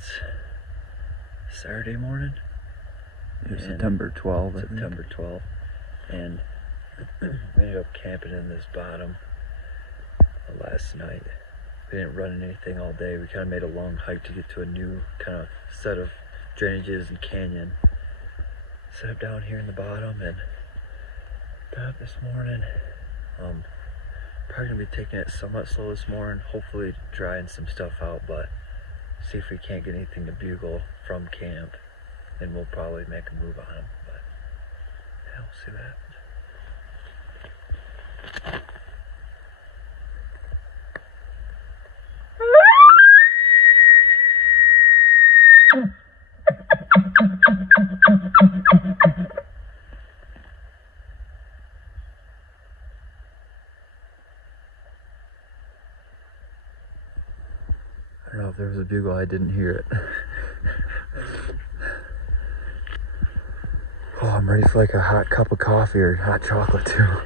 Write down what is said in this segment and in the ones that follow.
It's Saturday morning. September 12th. September 12th. And we ended up camping in this bottom last night. We didn't run anything all day. We kind of made a long hike to get to a new kind of set of drainages and canyon. Set up down here in the bottom and got up this morning. Probably gonna be taking it somewhat slow this morning, hopefully drying some stuff out, but see if we can't get anything to bugle from camp, and we'll probably make a move on them. But yeah, we'll see what happens. I don't know if there was a bugle, I didn't hear it. Oh, I'm ready for like a hot cup of coffee or hot chocolate too.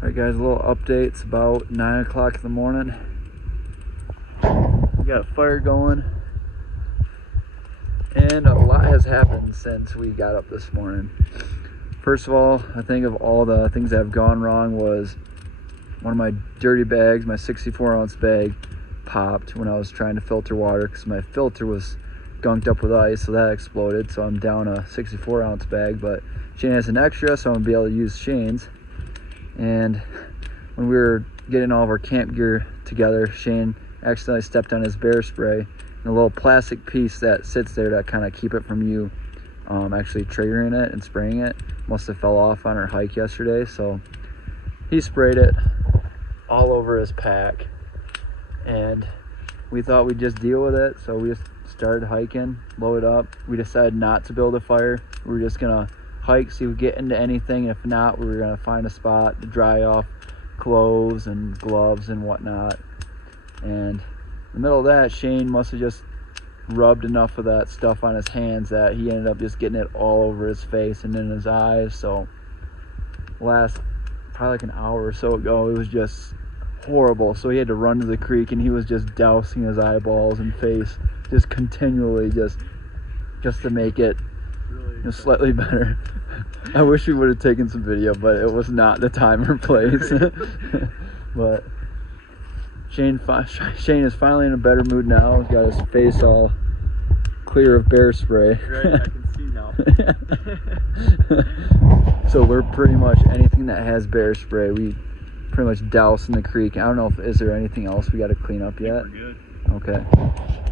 Alright guys, a little update. It's about 9 o'clock in the morning. We got a fire going. And a lot has happened since we got up this morning. First of all, I think of all the things that have gone wrong was one of my dirty bags, my 64-ounce bag, popped when I was trying to filter water because my filter was gunked up with ice, so that exploded. So I'm down a 64-ounce bag, but Shane has an extra, so I'm gonna be able to use Shane's. And when we were getting all of our camp gear together, Shane accidentally stepped on his bear spray, and a little plastic piece that sits there to kind of keep it from you actually triggering it and spraying it must have fell off on our hike yesterday. So he sprayed it all over his pack, and we thought we'd just deal with it, so we just started hiking, load up. We decided not to build a fire. We were just gonna hike, see if we get into anything. If not, we were gonna find a spot to dry off clothes and gloves and whatnot. And in the middle of that, Shane must have just rubbed enough of that stuff on his hands that he ended up just getting it all over his face and in his eyes. So last probably like an hour or so ago, it was just horrible. So he had to run to the creek, and he was just dousing his eyeballs and face just continually, just to make it slightly better. I wish we would have taken some video, but it was not the time or place. But Shane is finally in a better mood now. He's got his face all clear of bear spray. Right, I can see now. So we're pretty much anything that has bear spray, we pretty much douse in the creek. I don't know is there anything else we got to clean up yet? We're good. Okay.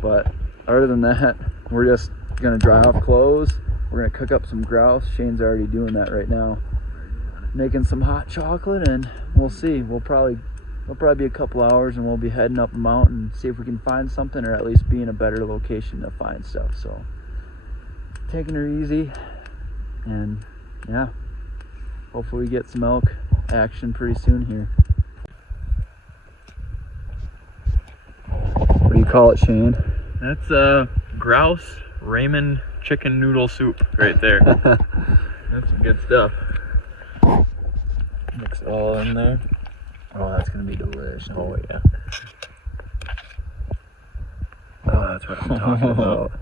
But other than that, we're just gonna dry off clothes. We're gonna cook up some grouse. Shane's already doing that right now, making some hot chocolate, and we'll see. It'll probably be a couple hours, and we'll be heading up a mountain, see if we can find something, or at least be in a better location to find stuff. So taking her easy, and yeah, hopefully we get some elk action pretty soon here. What do you call it, Shane? That's grouse ramen chicken noodle soup right there. That's some good stuff. Mix it all in there. Oh, that's gonna be delicious. Oh yeah. Oh, that's what I'm talking about.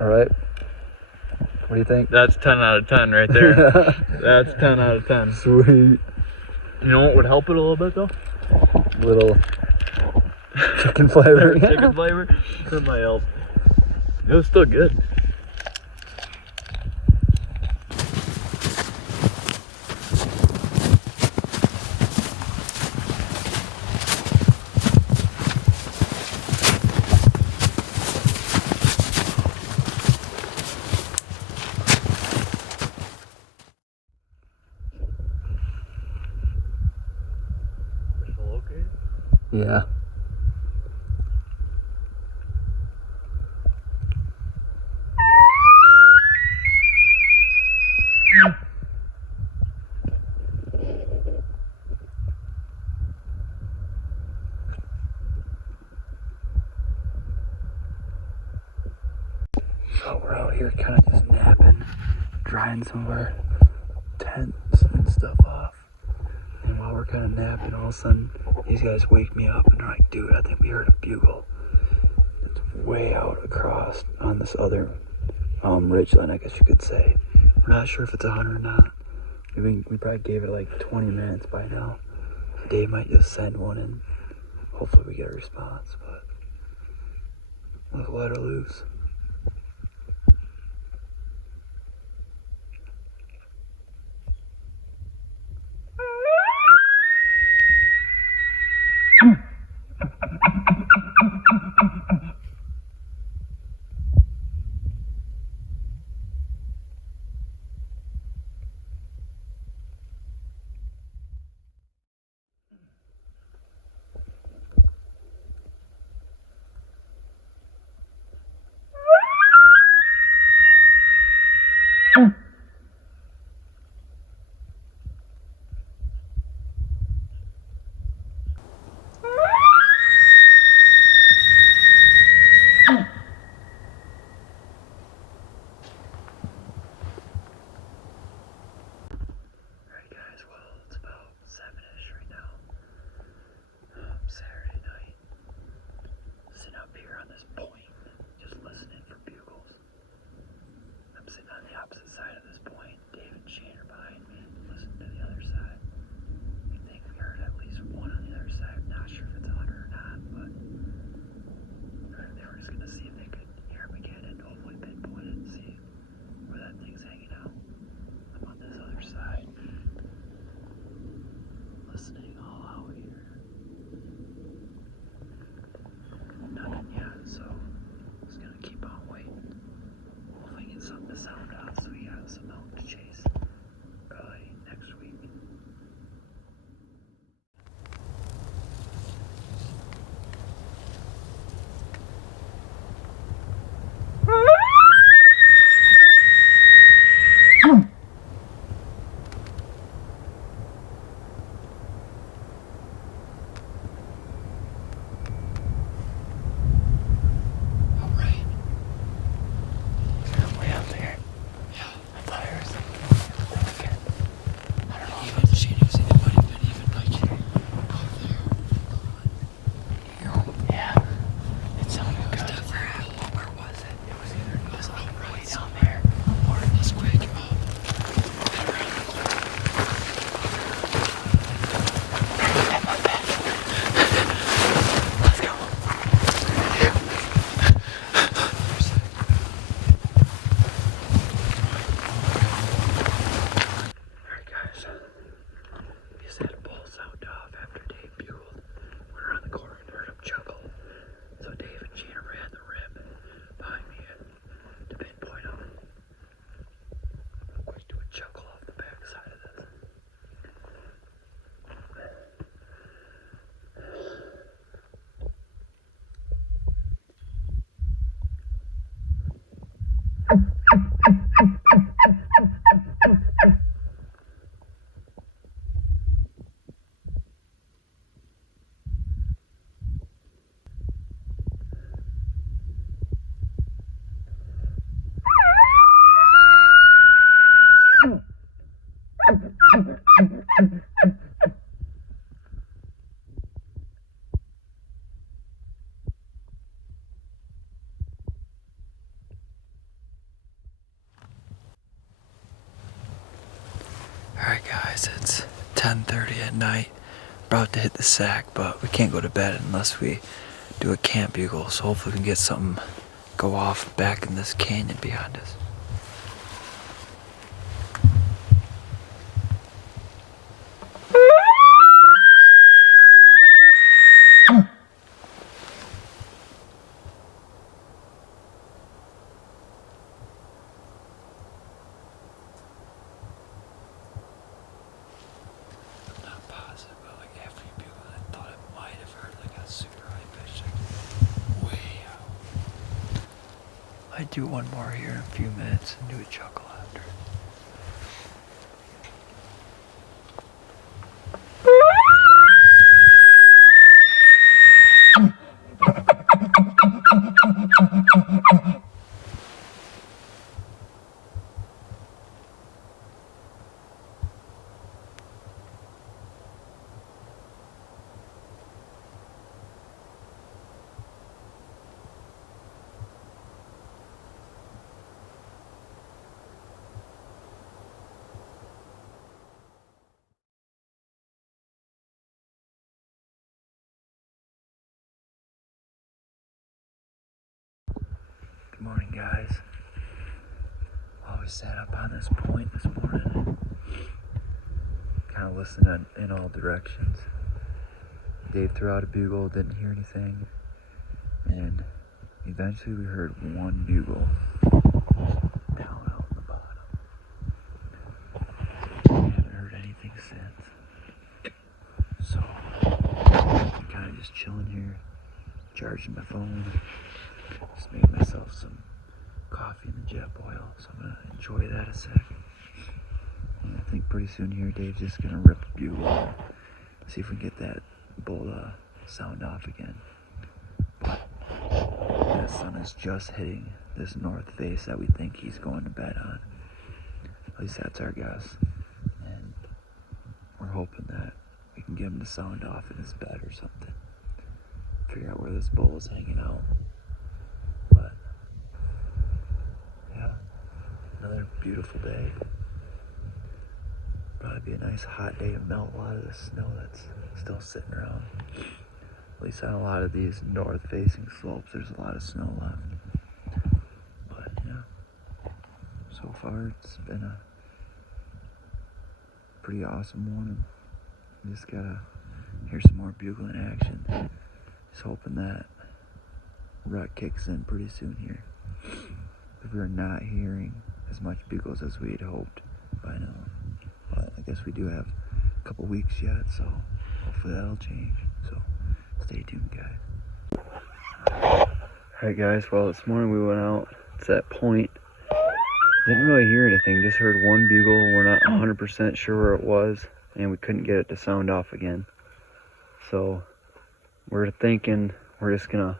All right. What do you think? That's 10 out of 10 right there. That's 10 out of 10. Sweet. You know what would help it a little bit though? Little chicken flavor. Chicken flavor. That might help. It was still good. Yeah. So we're out here kind of just napping, drying some of our tents and stuff off. And while we're kind of napping, all of a sudden, these guys wake me up and they're like, dude, I think we heard a bugle. It's way out across on this other ridgeline, I guess you could say. We're not sure if it's a hunter or not. We probably gave it like 20 minutes by now. Dave might just send one and hopefully we get a response, but let's let her loose. Alright guys, it's 10:30 at night. About to hit the sack, but we can't go to bed unless we do a camp bugle, so hopefully we can get something go off back in this canyon behind us. I'd do one more here in a few minutes and do a chuckle after. Good morning, guys. Well, we sat up on this point this morning, kind of listening in all directions. Dave threw out a bugle, didn't hear anything, and eventually we heard one bugle down out in the bottom. We haven't heard anything since. So, I'm kind of just chilling here, charging my phone. Just made myself some coffee in the jet boil, so I'm gonna enjoy that a sec. And I think pretty soon here, Dave's just gonna rip a bugle and see if we can get that bull sound off again. But the sun is just hitting this north face that we think he's going to bed on. At least that's our guess. And we're hoping that we can get him to sound off in his bed or something. Figure out where this bull is hanging out. But yeah, another beautiful day. Probably be a nice hot day to melt a lot of the snow that's still sitting around. At least on a lot of these north-facing slopes, there's a lot of snow left. But yeah, so far it's been a pretty awesome morning. We just gotta hear some more bugling action. Just hoping that rut kicks in pretty soon here. If we're not hearing as much bugles as we'd hoped by now. But I guess we do have a couple weeks yet, so hopefully that'll change. So stay tuned, guys. Alright guys, well this morning we went out to that point. Didn't really hear anything, just heard one bugle. We're not 100% sure where it was, and we couldn't get it to sound off again. So we're thinking we're just gonna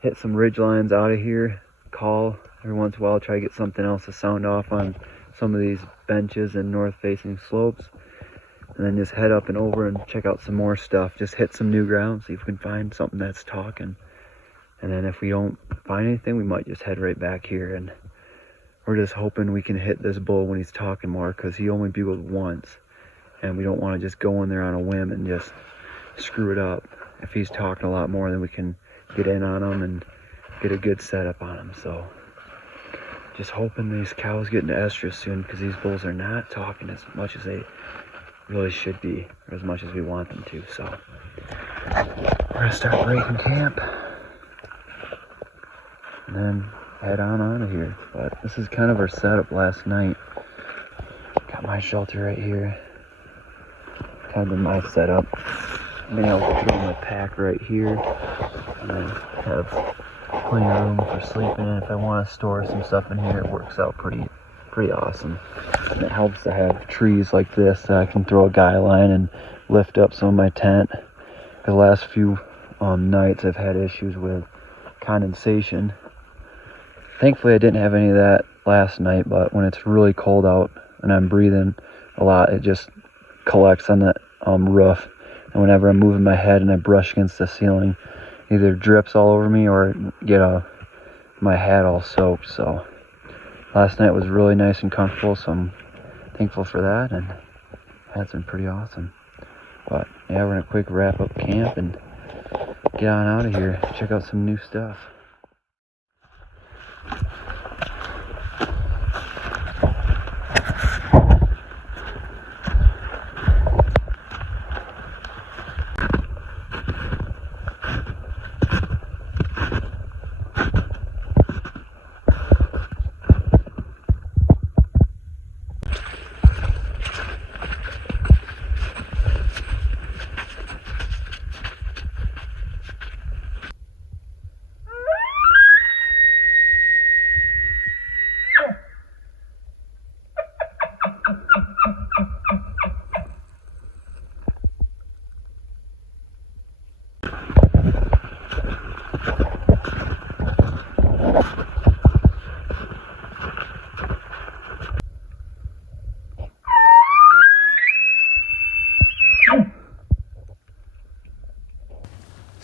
hit some ridge lines out of here, call every once in a while, try to get something else to sound off on some of these benches and north facing slopes, and then just head up and over and check out some more stuff. Just hit some new ground, see if we can find something that's talking, and then if we don't find anything, we might just head right back here. And we're just hoping we can hit this bull when he's talking more, because he only bugled once, and we don't want to just go in there on a whim and just screw it up. If he's talking a lot more, then we can get in on him and get a good setup on him. So just hoping these cows get into estrus soon, because these bulls are not talking as much as they really should be, or as much as we want them to. So we're gonna start breaking camp and then head on out of here. But this is kind of our setup last night. Got my shelter right here, kind of been my setup. Being able to throw my pack right here, and then have plenty of room for sleeping. And if I want to store some stuff in here, it works out pretty awesome. And it helps to have trees like this that I can throw a guy line and lift up some of my tent. The last few nights I've had issues with condensation. Thankfully I didn't have any of that last night, but when it's really cold out and I'm breathing a lot, it just collects on the roof. And whenever I'm moving my head and I brush against the ceiling, either drips all over me or get my hat all soaked. So last night was really nice and comfortable, so I'm thankful for that, and that's been pretty awesome. But yeah, we're gonna quick wrap up camp and get on out of here, check out some new stuff.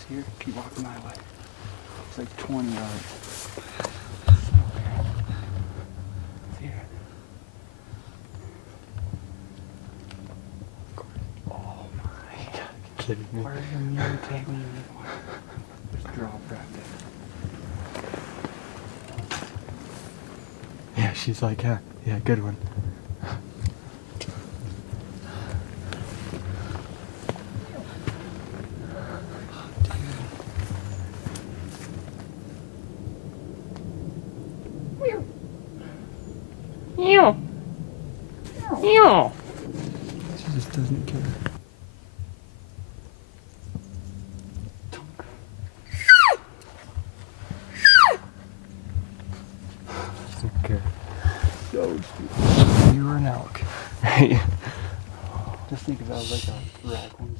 Here, keep walking my way. It's like 20 yards. Here. Oh my God. Kidding me? Where are you gonna take me anymore? Just drop right there. She's like, yeah, good one. Meow. Meow. She just doesn't care. Doesn't care. So stupid. You were an elk. Right? Just think about like a raccoon.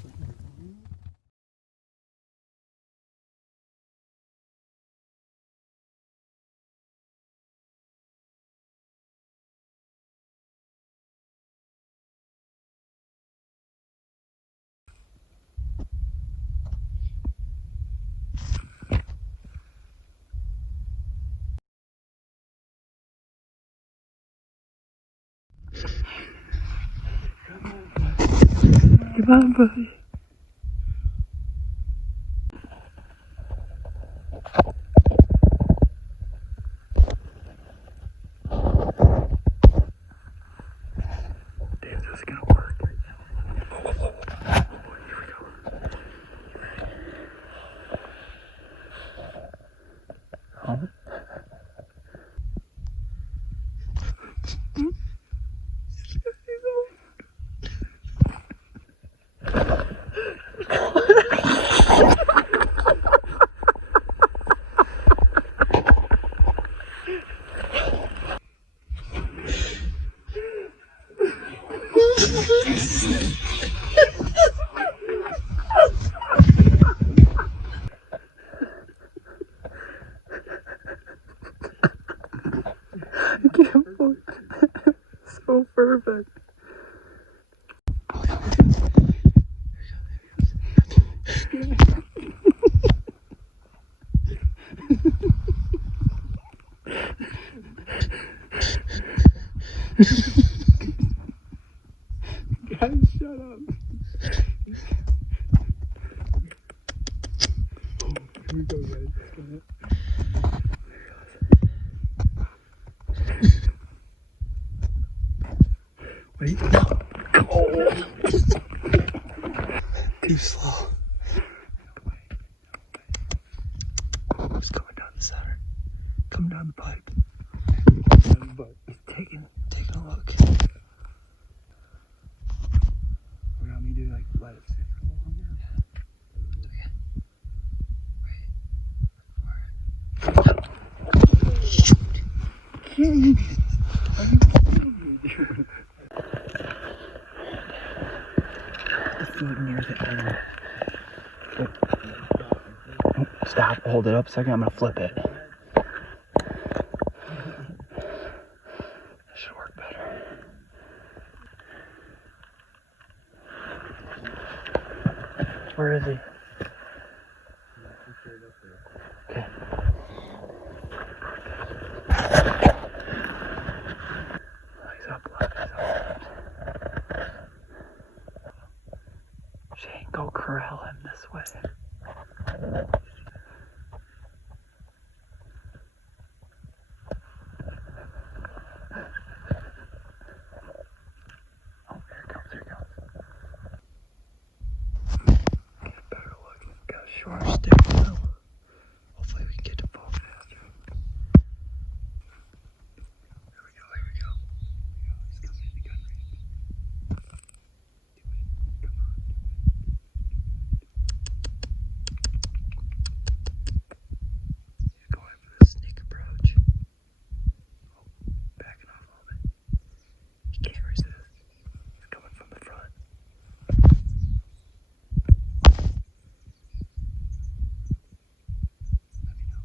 Come on, buddy. Damn, this is gonna work. Here we go. Huh? So perfect. Guys, shut up. Here we go, guys. Wait. Oh. Too slow. It's coming down the center. Coming down the pipe. It's taking a look. What do you want me to do? Like, let it sit for a little longer? Near the end. Oh, stop. Hold it up a second. I'm gonna flip it. That should work better. Where is he? Okay. He's up left. He's up left. Shane, go corral him this way. Oh, here it comes, here it comes. Get a better look. Got a short stick now. Hopefully we can get to fall faster. Here we go, here we go. He's coming in the gun range. Do it. Come on, do it. He's going for the sneak approach. Oh, backing off a little bit. He can't resist. He's coming from the front. Let me know.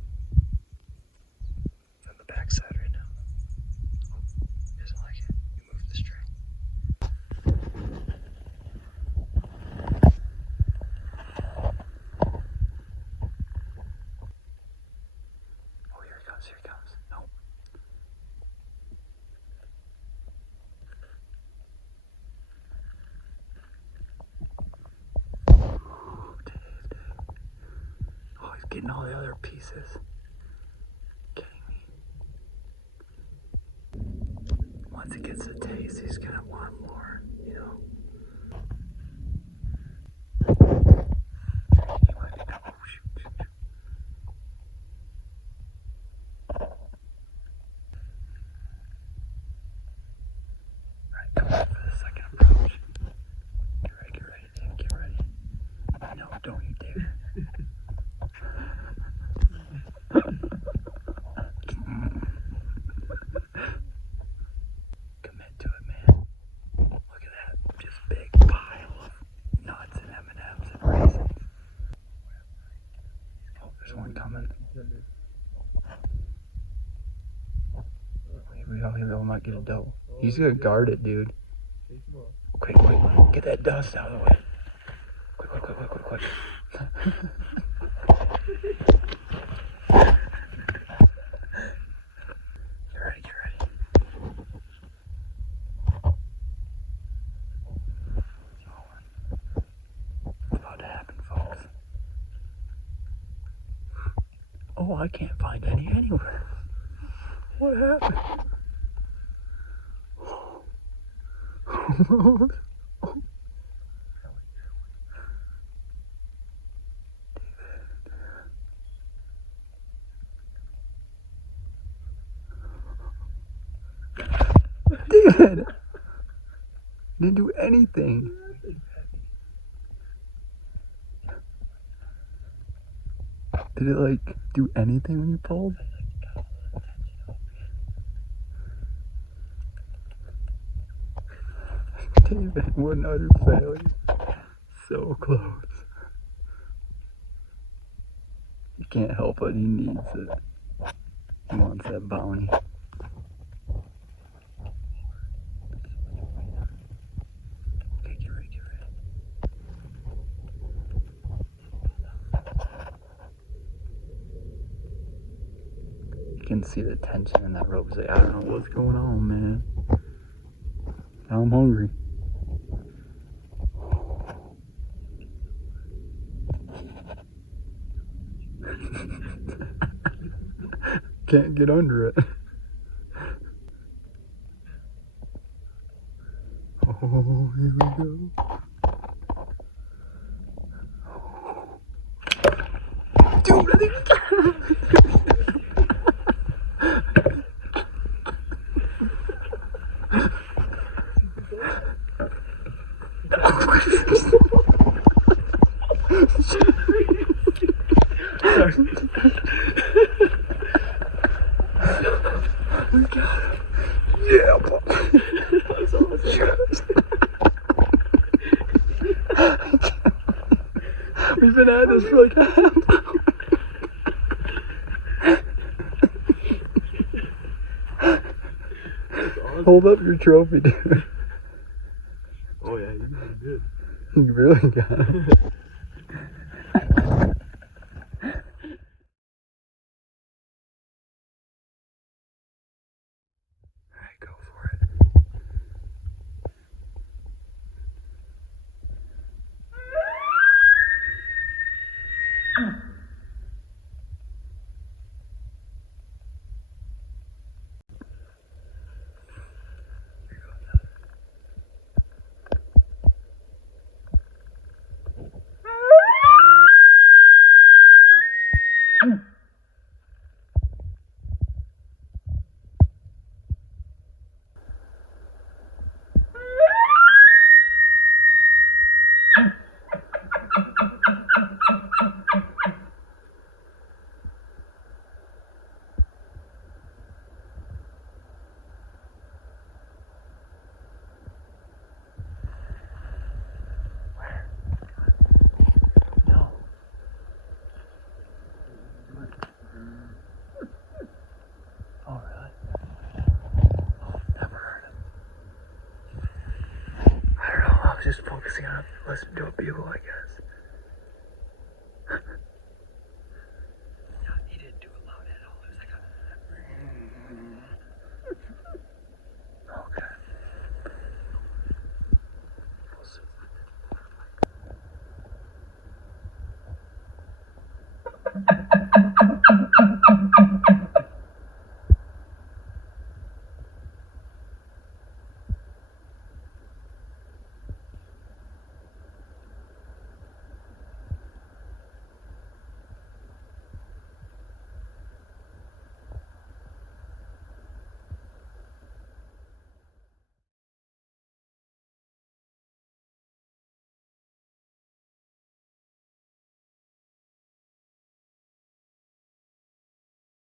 He's on the backside right now. Oh, he doesn't like it. You moved the string. Oh, here he comes, here he comes. No. Ooh, Dave. Oh, he's getting all the other pieces. Kidding me. We might get a doe. He's gonna guard it, dude. Quick, get that dust out of the way. Quick. Get ready. What's about to happen, folks? Oh, I can't find any anywhere. What happened? David! Didn't do anything. Did it like do anything when you pulled? David, what an utter failure. So close. He can't help it, he needs it. He wants that bounty. Okay, get ready. You can see the tension in that rope. Say, I don't know what's going on, man. Now I'm hungry. Can't get under it. Oh, here we go. Dude, I think we got him. Yeah, that's awesome. We've been at this for like a half hour. Awesome. Hold up your trophy, dude. Oh yeah, you did good. You really got it. Alright, go for it. Just focusing on listening to a bugle, I guess.